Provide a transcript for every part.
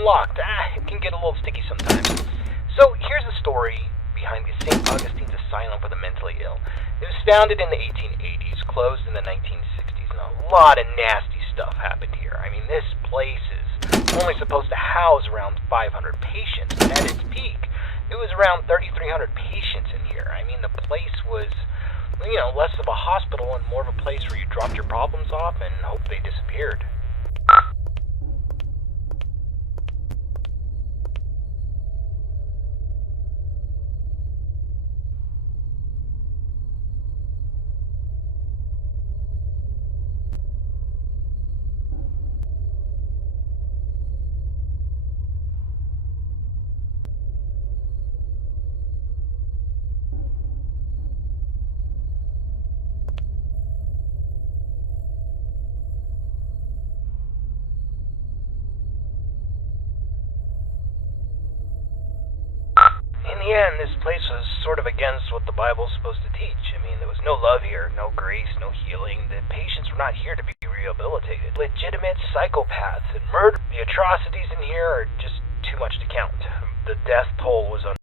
unlocked. It can get a little sticky sometimes. So here's the story behind the St. Augustine's Asylum for the Mentally Ill. It was founded in the 1880s, closed in the 1960s, and a lot of nasty stuff happened here. I mean, this place is only supposed to house around 500 patients, but at its peak, it was around 3,300 patients in here. I mean, the place was, less of a hospital and more of a place where you dropped your problems off and hoped they disappeared. In this place was sort of against what the Bible's supposed to teach. I mean, there was no love here, no grace, no healing. The patients were not here to be rehabilitated. Legitimate psychopaths and murder. The atrocities in here are just too much to count. The death toll was the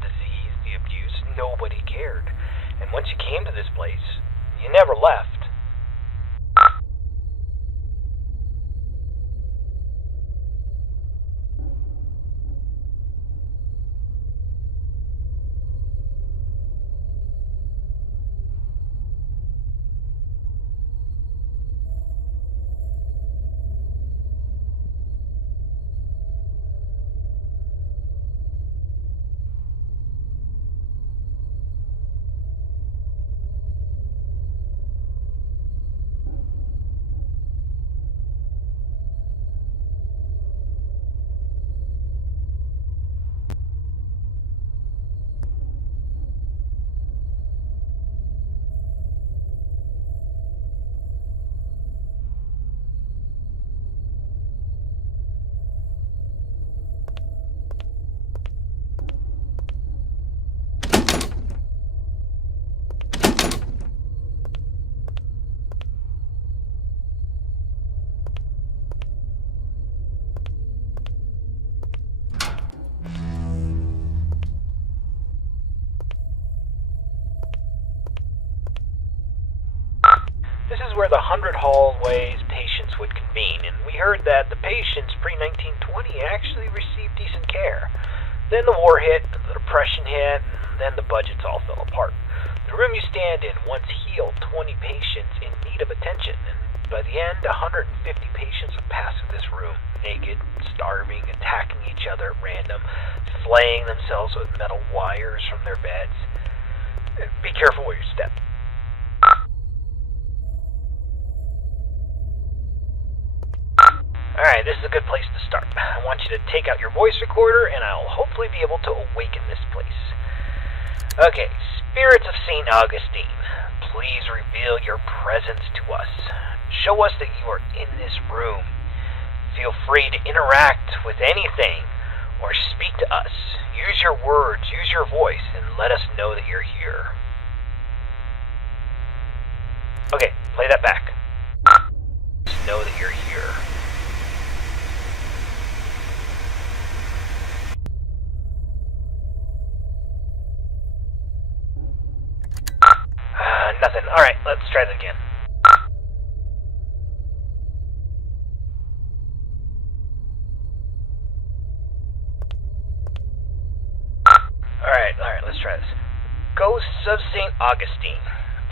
disease, the abuse. Nobody cared. And once you came to this place, you never left. This is where the 100 hallways patients would convene, and we heard that the patients pre-1920 actually received decent care. Then the war hit, the depression hit, and then the budgets all fell apart. The room you stand in once healed 20 patients in need of attention, and by the end, 150 patients would pass through this room, naked, starving, attacking each other at random, flaying themselves with metal wires from their beds. Be careful where you step. Alright, this is a good place to start. I want you to take out your voice recorder, and I'll hopefully be able to awaken this place. Okay, spirits of St. Augustine, please reveal your presence to us. Show us that you are in this room. Feel free to interact with anything, or speak to us. Use your words, use your voice, and let us know that you're here. Okay, play that back. Just know that you're here. Nothing. Alright, let's try that again. Alright, let's try this. Ghosts of St. Augustine,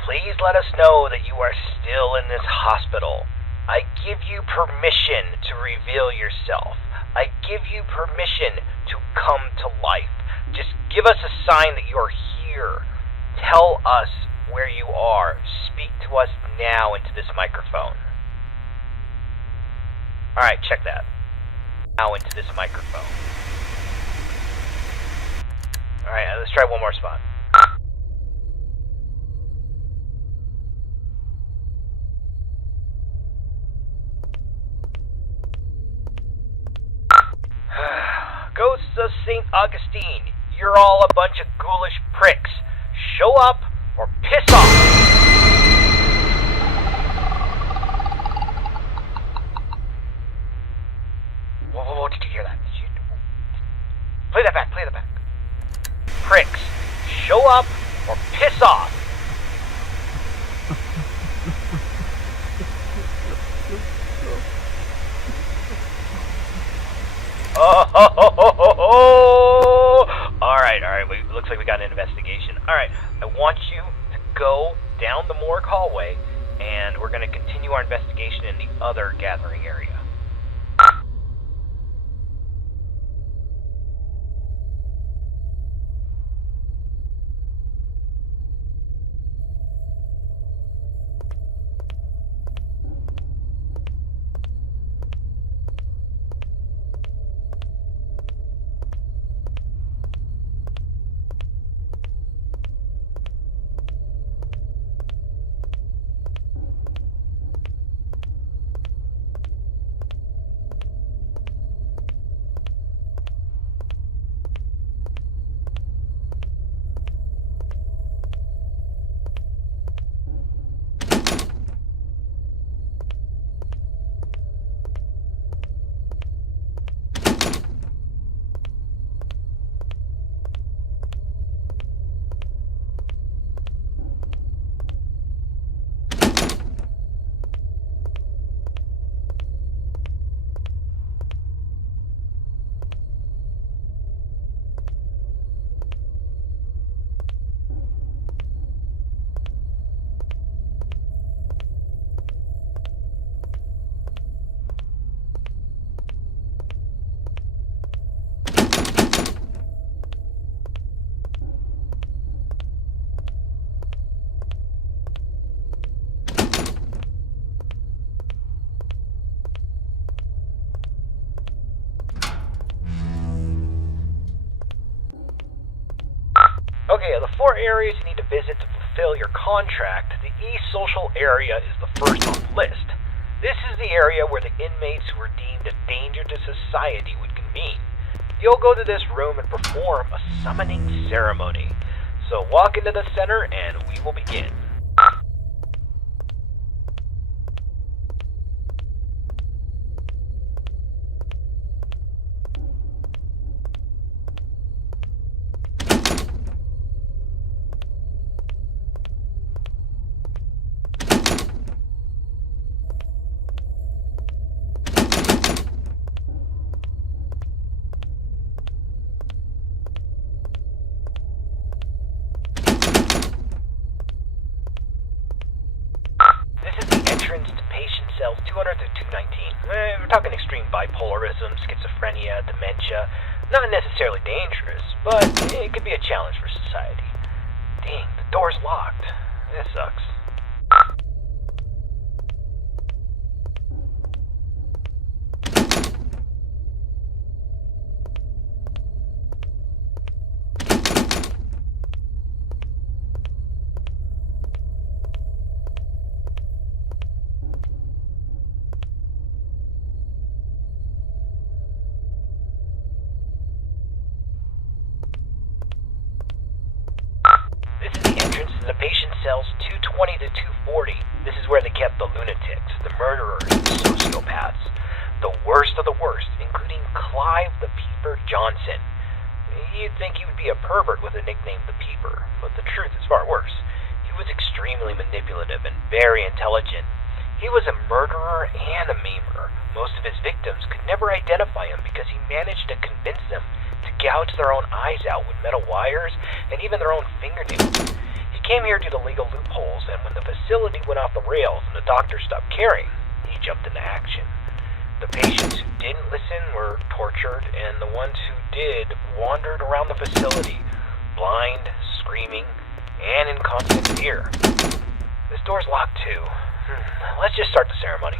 please let us know that you are still in this hospital. I give you permission to reveal yourself. I give you permission to come to life. Just give us a sign that you're here. Tell us where you are. Speak to us now into this microphone. Alright, check that. Now into this microphone. Alright, let's try one more spot. Ghosts of St. Augustine, you're all a bunch of ghoulish pricks. Show up or piss off! Whoa, up or piss off. Oh, all right. Looks like we got an investigation. All right, I want you to go down the morgue hallway, and we're going to continue our investigation in the other gathering area. Okay, of the 4 areas you need to visit to fulfill your contract, the East Social area is the first on the list. This is the area where the inmates who are deemed a danger to society would convene. You'll go to this room and perform a summoning ceremony. So walk into the center and we will begin. Cells 200 to 219. We're talking extreme bipolarism, schizophrenia, dementia. Not necessarily dangerous, but it could be a challenge for society. Dang, the door's locked. That sucks. The patient cells 220 to 240. This is where they kept the lunatics, the murderers, the sociopaths. The worst of the worst, including Clive the Peeper Johnson. You'd think he would be a pervert with a nickname the Peeper, but the truth is far worse. He was extremely manipulative and very intelligent. He was a murderer and a maimer. Most of his victims could never identify him because he managed to convince them to gouge their own eyes out with metal wires and even their own fingernails. He came here due to legal loopholes, and when the facility went off the rails and the doctors stopped caring, he jumped into action. The patients who didn't listen were tortured, and the ones who did wandered around the facility, blind, screaming, and in constant fear. This door's locked too. Let's just start the ceremony.